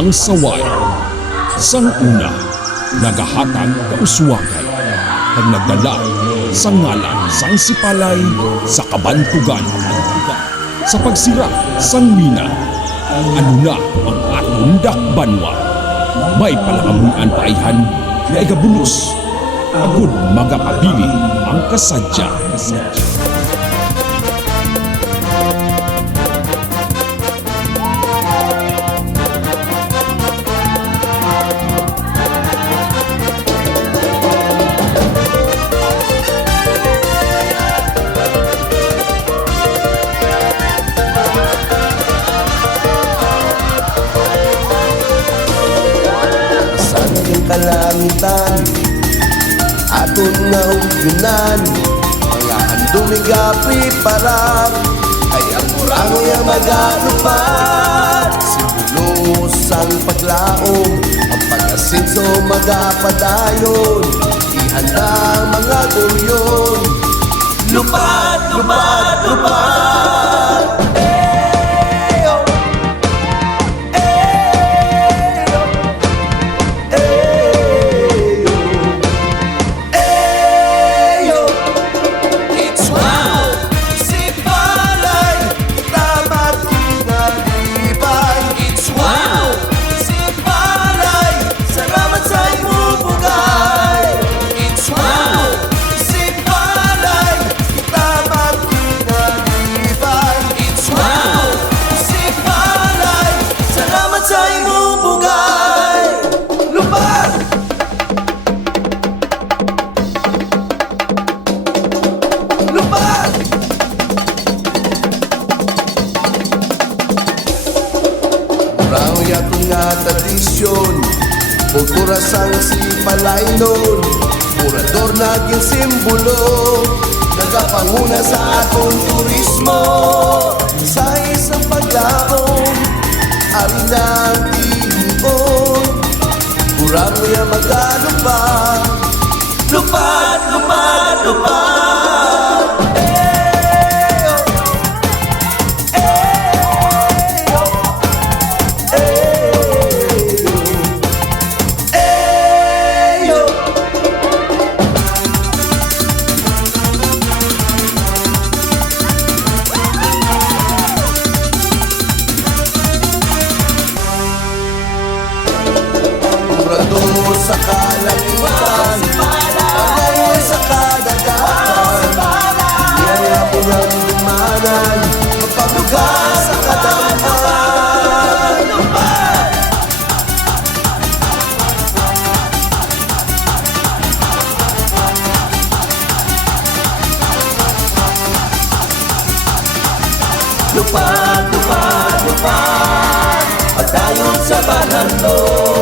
Ang saway, sang una, nagahatag kauswagan, kag nagdala sa ngalan sang sipalay sa kabantugan. Sa pagsira sang mina, ano na ang aton dakbanwa? May palangamunan paayhan na igabulos, agud magapabili ang kasadya. Kalangitan aton nga ugyunan, mga handumiga prepara ay ang kurang nga magalupan. Sibulos ang paglaom, ang pag-asinso magapadayon, ihanda ang mga gulyon. Lupad, lupad, lupad! Kurang yaton nga tradisyon, kultura sang sipalay nun, murador naging simbolo, nagapanguna sa atong turismo. Sa isang paglaom, ari na ang tinion, kurang nga magalupad, lupad, lupad, lupad. Sa kalangitan, pagay sa kadagatan, niyaya po ng dumanan, mapabuga sa kadampan. Lupad! Lupad, lupad, lupad, pagdayon sa bananlo.